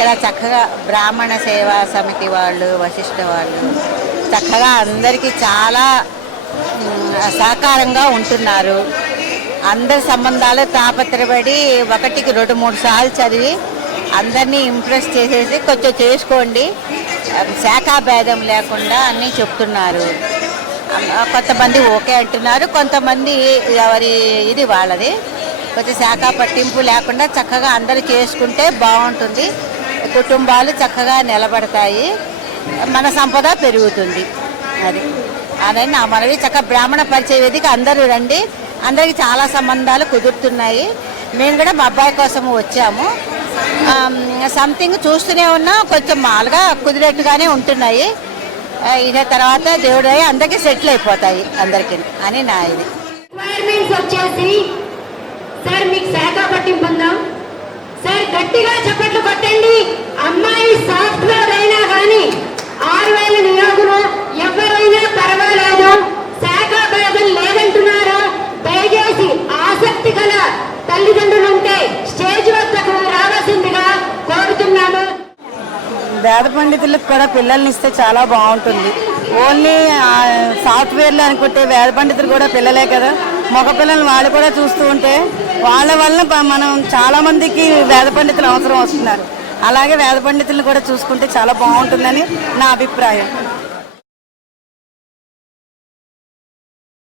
ఇక్కడ చక్కగా బ్రాహ్మణ సేవా సమితి వాళ్ళు, వశిష్ఠ వాళ్ళు చక్కగా అందరికీ చాలా సహకారంగా ఉంటున్నారు. అందరి సంబంధాలు తాపత్రపడి ఒకటికి 2-3 సార్లు చదివి అందరినీ ఇంప్రెస్ చేసేసి కొంచెం చేసుకోండి, శాఖాభేదం లేకుండా అన్నీ చెప్తున్నారు. కొంతమంది ఓకే అంటున్నారు, కొంతమంది ఎవరి ఇది వాళ్ళది. కొంచెం శాఖ పట్టింపు లేకుండా చక్కగా అందరూ చేసుకుంటే బాగుంటుంది. కుటుంబాలు చక్కగా నిలబడతాయి, మన సంపద పెరుగుతుంది. అదే నా మనవి. చక్కగా బ్రాహ్మణ పరిచయ వేదిక అందరూ రండి, అందరికీ చాలా సంబంధాలు కుదురుతున్నాయి. మేము కూడా మా అబ్బాయి కోసం వచ్చాము. సంథింగ్ చూస్తూనే ఉన్నా, కొంచెం మాలుగా కుదిరేట్టుగానే ఉంటున్నాయి. ఇక తర్వాత దేవుడు అందరికీ సెటిల్ అయిపోతాయి అందరికీ అని నా ఇది. వచ్చేసి సార్ మీకు శాఖ పట్టింపు ఉందా సార్? గట్టిగా చప్పట్లు కొట్టండి. అమ్మాయి సాఫ్ట్వేర్ అయినా కానీ 6,000 నియోగులు ఎవరైనా పర్వాలేదు, శాఖ భేదం లేదంటున్నారు. దయచేసి ఆసక్తి గల తల్లిదండ్రులు ఉంటే స్టేజ్ వద్దకు రావాల్సిందిగా కోరుతున్నాము. వేద పండితులకు కూడా పిల్లల్ని ఇస్తే చాలా బాగుంటుంది. ఓన్లీ సాఫ్ట్వేర్లు అనుకుంటే వేద పండితులు కూడా పిల్లలే కదా, మగ పిల్లల్ని వాళ్ళు కూడా చూస్తూ ఉంటే వాళ్ళ వల్ల మనం చాలా మందికి వేద పండితులు అవసరం వస్తున్నారు. అలాగే వేద పండితులను కూడా చూసుకుంటే చాలా బాగుంటుందని నా అభిప్రాయం.